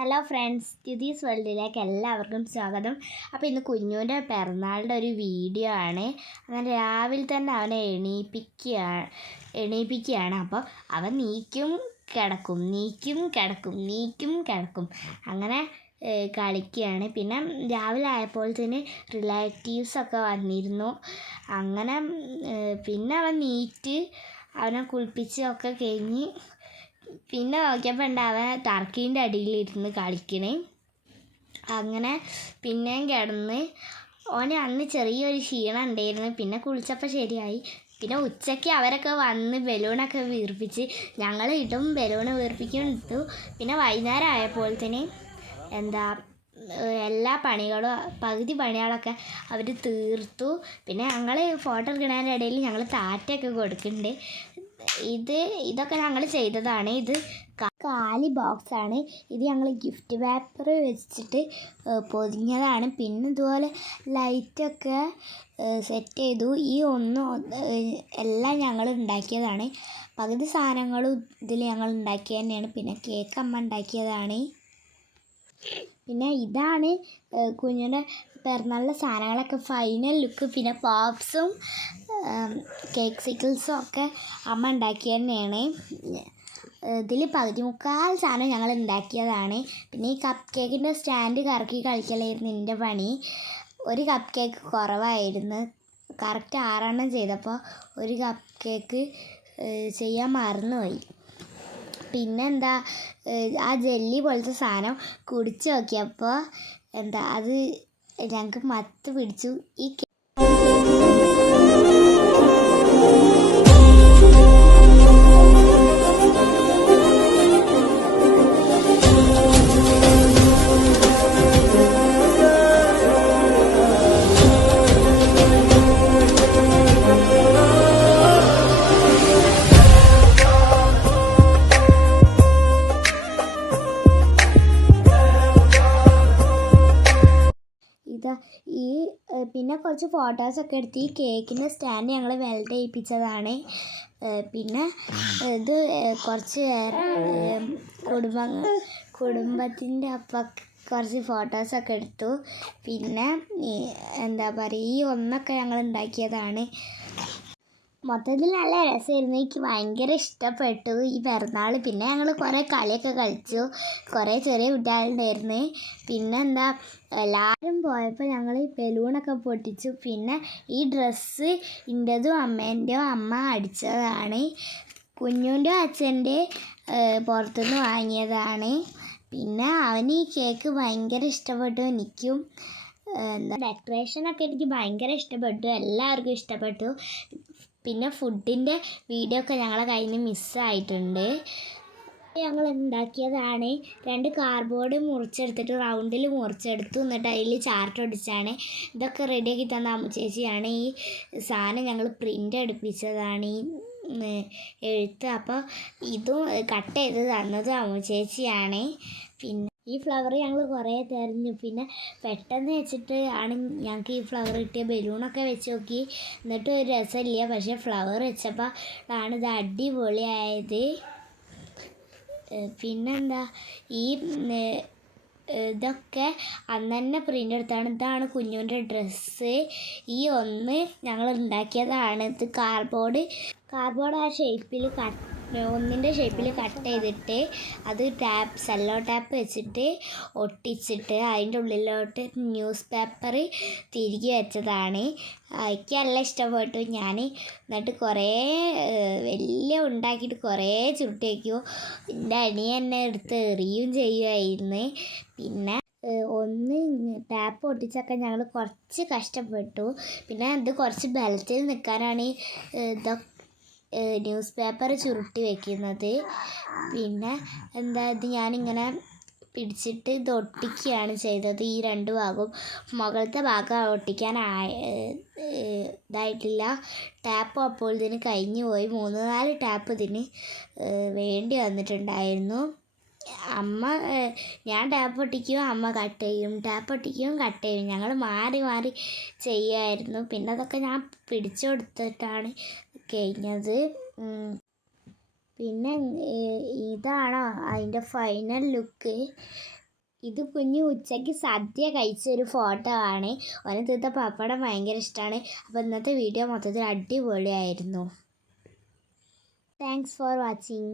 Hello friends, ദ്യുതീസ് വേൾഡിലേക്ക് എല്ലാവർക്കും സ്വാഗതം. അപ്പോൾ ഇന്ന് കുഞ്ഞുവിൻ്റെ പിറന്നാളിൻ്റെ ഒരു വീഡിയോ ആണ്. അങ്ങനെ രാവിലെ തന്നെ അവനെ എണീപ്പിക്കുകയാണ്. അപ്പോൾ അവൻ നീക്കും കിടക്കും അങ്ങനെ കളിക്കുകയാണ്. പിന്നെ രാവിലെ ആയപ്പോഴത്തേന് റിലേറ്റീവ്സൊക്കെ വന്നിരുന്നു. അങ്ങനെ പിന്നെ അവൻ അവനെ കുളിപ്പിച്ച് ഒക്കെ കഴിഞ്ഞ് പിന്നെ നോക്കിയപ്പോൾ ഉണ്ട് അവൻ ടർക്കീൻ്റെ അടിയിലിരുന്ന് കളിക്കണേ. അങ്ങനെ പിന്നെയും കിടന്ന് ഓന് അന്ന് ചെറിയൊരു ക്ഷീണം ഉണ്ടായിരുന്നു. പിന്നെ കുളിച്ചപ്പോൾ ശരിയായി. പിന്നെ ഉച്ചയ്ക്ക് അവരൊക്കെ വന്ന് ബലൂണൊക്കെ വീർപ്പിച്ച് ഞങ്ങൾ ബലൂണ് വീർപ്പിക്കും ഇട്ടു. പിന്നെ വൈകുന്നേരം ആയപ്പോഴത്തേന് എല്ലാ പകുതി പണികളൊക്കെ അവർ തീർത്തു. പിന്നെ ഞങ്ങൾ ഫോട്ടോ എടുക്കുന്നതിൻ്റെ ഇടയിൽ ഞങ്ങൾ താറ്റയൊക്കെ കൊടുക്കുന്നുണ്ട്. ഇതൊക്കെ ഞങ്ങൾ ചെയ്തതാണ്. ഇത് കാലി ബോക്സാണ്. ഇത് ഞങ്ങൾ ഗിഫ്റ്റ് പേപ്പർ വെച്ചിട്ട് പൊതിഞ്ഞതാണ്. പിന്നെ ഇതുപോലെ ലൈറ്റൊക്കെ സെറ്റ് ചെയ്തു. എല്ലാം ഞങ്ങൾ ഉണ്ടാക്കിയതാണ്. പകുതി സാധനങ്ങളും ഇതിൽ ഞങ്ങൾ ഉണ്ടാക്കിയത് തന്നെയാണ്. പിന്നെ കേക്ക് അമ്മ ഉണ്ടാക്കിയതാണ്. പിന്നെ ഇതാണ് കുഞ്ഞിൻ്റെ പിറന്നാളിലെ സാധനങ്ങളൊക്കെ ഫൈനൽ ലുക്ക്. പിന്നെ പോപ്സും കേക്ക് സിക്കിൾസും ഒക്കെ അമ്മ ഉണ്ടാക്കിയത് തന്നെയാണ്. ഇതിൽ 1/4 സാധനം ഞങ്ങൾ ഉണ്ടാക്കിയതാണ്. പിന്നെ ഈ കപ്പ് കേക്കിൻ്റെ സ്റ്റാൻഡ് കറക്കി കളിക്കലായിരുന്നു എൻ്റെ പണി. ഒരു കപ്പ് കേക്ക് കുറവായിരുന്നു. കറക്റ്റ് 6 ചെയ്തപ്പോൾ ഒരു കപ്പ് കേക്ക് ചെയ്യാൻ മറന്നുപോയി. പിന്നെ ആ ജെല്ലി പോലത്തെ സാധനം കുടിച്ച് നോക്കിയപ്പോൾ അത് ഞങ്ങൾക്ക് മത്ത് പിടിച്ചു. പിന്നെ കുറച്ച് ഫോട്ടോസൊക്കെ എടുത്ത് ഈ കേക്കിൻ്റെ സ്റ്റാൻഡ് ഞങ്ങൾ വെൽഡ് ചെയ്യിപ്പിച്ചതാണ്. പിന്നെ ഇത് കുറച്ച് കുടുംബത്തിൻ്റെ അപ്പം കുറച്ച് ഫോട്ടോസൊക്കെ എടുത്തു. പിന്നെ ഈ ഒന്നൊക്കെ ഞങ്ങൾ ഉണ്ടാക്കിയതാണ്. മൊത്തത്തിൽ നല്ല രസമായിരുന്നു. എനിക്ക് ഭയങ്കര ഇഷ്ടപ്പെട്ടു ഈ പിറന്നാൾ. പിന്നെ ഞങ്ങൾ കുറേ കളിയൊക്കെ കളിച്ചു. കുറേ ചെറിയ കുട്ടികളുണ്ടായിരുന്നു. പിന്നെ എല്ലാവരും പോയപ്പോൾ ഞങ്ങൾ ബലൂണൊക്കെ പൊട്ടിച്ചു. പിന്നെ ഈ ഡ്രസ്സ് എൻ്റെതും അമ്മേൻ്റെയും അമ്മ അടിച്ചതാണ്. കുഞ്ഞുൻ്റെ അച്ഛൻ്റെ പുറത്തുനിന്ന് വാങ്ങിയതാണ്. പിന്നെ അവന് ഈ കേക്ക് ഭയങ്കര ഇഷ്ടപ്പെട്ടു. എനിക്കും ഡെക്കറേഷനൊക്കെ എനിക്ക് ഭയങ്കര ഇഷ്ടപ്പെട്ടു. എല്ലാവർക്കും ഇഷ്ടപ്പെട്ടു. പിന്നെ ഫുഡിൻ്റെ വീഡിയോ ഒക്കെ ഞങ്ങളെ കയ്യിൽ നിന്ന് മിസ്സായിട്ടുണ്ട്. ഞങ്ങൾ ഉണ്ടാക്കിയതാണ്. 2 കാർഡ്ബോർഡ് മുറിച്ചെടുത്തിട്ട് റൗണ്ടിൽ മുറിച്ചെടുത്തു. എന്നിട്ട് അതിൽ ചാർട്ട് ഒട്ടിച്ചാണ്. ഇതൊക്കെ റെഡിയാക്കി തന്ന അമ്മു ചേച്ചിയാണ്. ഈ സാധനം ഞങ്ങൾ പ്രിൻ്റ് എടുപ്പിച്ചതാണ്. ഈ എഴുത്ത്. അപ്പോൾ ഇതും കട്ട് ചെയ്ത് തന്നത് അമ്മു ചേച്ചിയാണ്. പിന്നെ ഈ ഫ്ലവർ ഞങ്ങൾ കുറേ തിരഞ്ഞു. പിന്നെ പെട്ടെന്ന് വെച്ചിട്ട് ആണ് ഞങ്ങൾക്ക് ഈ ഫ്ലവർ കിട്ടിയ. ബലൂണൊക്കെ വെച്ച് നോക്കി, എന്നിട്ടും ഒരു രസമില്ല. പക്ഷേ ഫ്ലവർ വെച്ചപ്പോൾ ആണ് ഇത് അടിപൊളിയായത്. പിന്നെ ഇതൊക്കെ അന്ന് തന്നെ പ്രിൻ്റ് എടുത്താണ്. ഇതാണ് കുഞ്ഞുവിൻ്റെ ഡ്രസ്സ്. ഞങ്ങൾ ഉണ്ടാക്കിയതാണ്. ഇത് കാർഡ്ബോർഡ് ആ ഷേപ്പിൽ ഒന്നിൻ്റെ ഷേപ്പിൽ കട്ട് ചെയ്തിട്ട് അത് സെല്ലോ ടാപ്പ് വെച്ചിട്ട് ഒട്ടിച്ചിട്ട് അതിൻ്റെ ഉള്ളിലോട്ട് ന്യൂസ് പേപ്പർ തിരികെ വെച്ചതാണ്. എനിക്ക് നല്ല ഇഷ്ടപ്പെട്ടു. എന്നിട്ട് കുറേ വലിയ ഉണ്ടാക്കിയിട്ട് കുറേ ചുരുട്ടി വയ്ക്കും. എൻ്റെ അനിയൻ എന്നെ എടുത്ത് എറിയും ചെയ്യുമായിരുന്നു. പിന്നെ ടാപ്പ് ഒട്ടിച്ചൊക്കെ ഞങ്ങൾ കുറച്ച് കഷ്ടപ്പെട്ടു. പിന്നെ ഇത് കുറച്ച് ബലത്തിൽ നിൽക്കാനാണ് ഇതൊക്കെ ന്യൂസ് പേപ്പർ ചുരുട്ടി വയ്ക്കുന്നത്. പിന്നെ ഇത് ഞാനിങ്ങനെ പിടിച്ചിട്ട് ഇത് ഒട്ടിക്കുകയാണ് ചെയ്തത്. ഈ 2 ഭാഗവും. മുകളിലത്തെ ഭാഗം ഒട്ടിക്കാൻ ഇതായിട്ടില്ല. ടാപ്പ് അപ്പോൾ ഇതിന് കഴിഞ്ഞു പോയി. 3-4 ടാപ്പ് ഇതിന് വേണ്ടി വന്നിട്ടുണ്ടായിരുന്നു. ഞാൻ ടാപ്പ് ഒട്ടിക്കും, അമ്മ കട്ട് ചെയ്യും. ടാപ്പ് ഒട്ടിക്കും, കട്ട് ചെയ്യും. ഞങ്ങൾ മാറി മാറി ചെയ്യുമായിരുന്നു. പിന്നെ അതൊക്കെ ഞാൻ പിടിച്ചു കൊടുത്തിട്ടാണ് കഴിഞ്ഞത്. പിന്നെ ഇതാണ് അതിൻ്റെ ഫൈനൽ ലുക്ക്. ഇത് കുഞ്ഞു ഉച്ചയ്ക്ക് സദ്യ കഴിച്ചൊരു ഫോട്ടോ ആണ്. ഓന് തീർത്ത പപ്പടം ഭയങ്കര ഇഷ്ടമാണ്. അപ്പോൾ ഇന്നത്തെ വീഡിയോ മൊത്തത്തിൽ അടിപൊളിയായിരുന്നു. Thanks for watching.